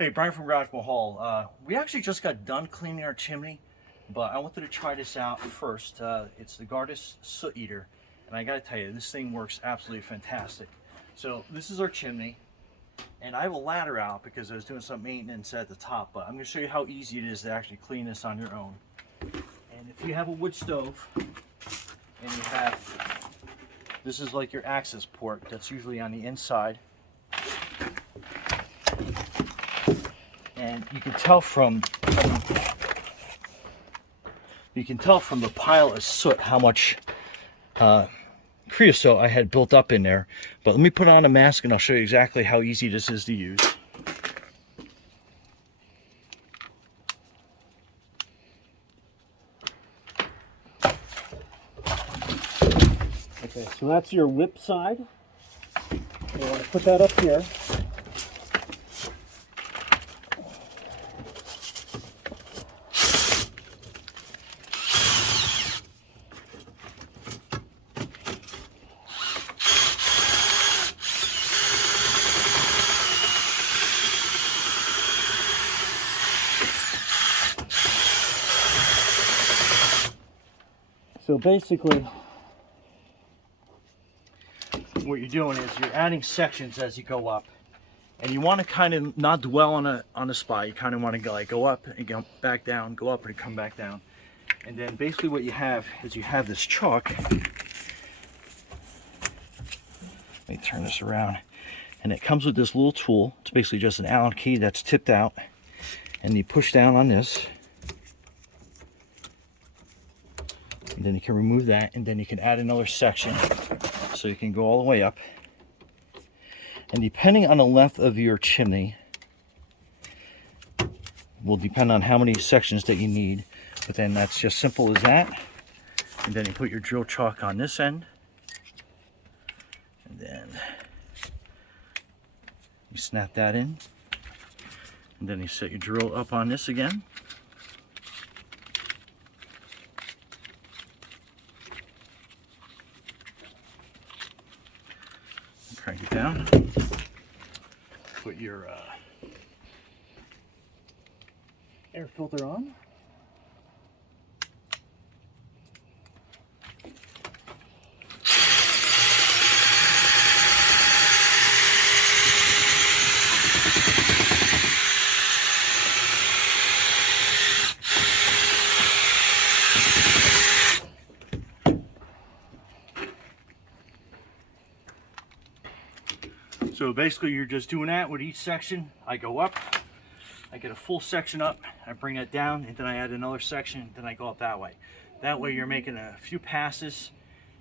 Hey, Brian from Garage Hall. We actually just got done cleaning our chimney, but I wanted to try this out first. It's the Gardus SootEater, and I gotta tell you, this thing works absolutely fantastic. So this is our chimney, and I have a ladder out because I was doing some maintenance at the top, but I'm gonna show you how easy it is to actually clean this on your own. And if you have a wood stove, and you have, this is like your access port, that's usually on the inside. And you can tell from the pile of soot how much creosote I had built up in there. But let me put on a mask and I'll show you exactly how easy this is to use. Okay, so that's your whip side. You want to put that up here. So basically, what you're doing is you're adding sections as you go up, and you want to kind of not dwell on a spot. You kind of want to go up and go back down, go up and come back down. And then basically what you have is you have this chalk. Let me turn this around, and it comes with this little tool. It's basically just an Allen key that's tipped out, and you push down on this. And then you can remove that, and then you can add another section so you can go all the way up. And depending on the length of your chimney will depend on how many sections that you need, but then that's just simple as that. And then you put your drill chalk on this end, and then you snap that in, and then you set your drill up on this again. Crank it down, put your air filter on. So basically you're just doing that with each section. I go up, I get a full section up, I bring that down, and then I add another section, then I go up that way. That way you're making a few passes,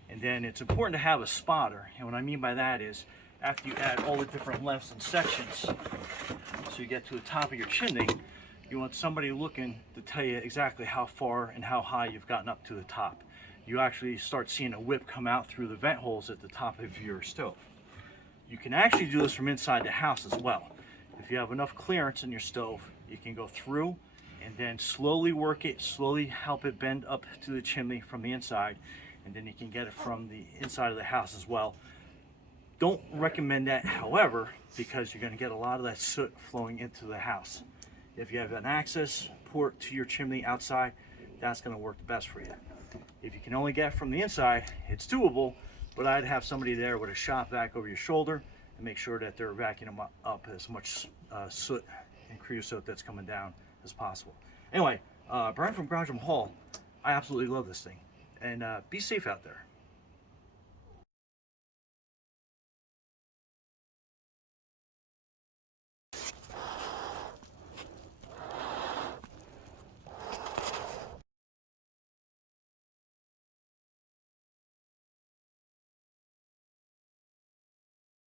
and then it's important to have a spotter. And what I mean by that is, after you add all the different lengths and sections, so you get to the top of your chimney, you want somebody looking to tell you exactly how far and how high you've gotten up to the top. You actually start seeing a whip come out through the vent holes at the top of your stove. You can actually do this from inside the house as well. If you have enough clearance in your stove, you can go through and then slowly work it, slowly help it bend up to the chimney from the inside, and then you can get it from the inside of the house as well. Don't recommend that, however, because you're going to get a lot of that soot flowing into the house. If you have an access port to your chimney outside, that's going to work the best for you. If you can only get from the inside, it's doable, but I'd have somebody there with a shop vac over your shoulder and make sure that they're vacuuming up as much soot and creosote that's coming down as possible. Anyway, Brian from Garage Hall, I absolutely love this thing. And be safe out there.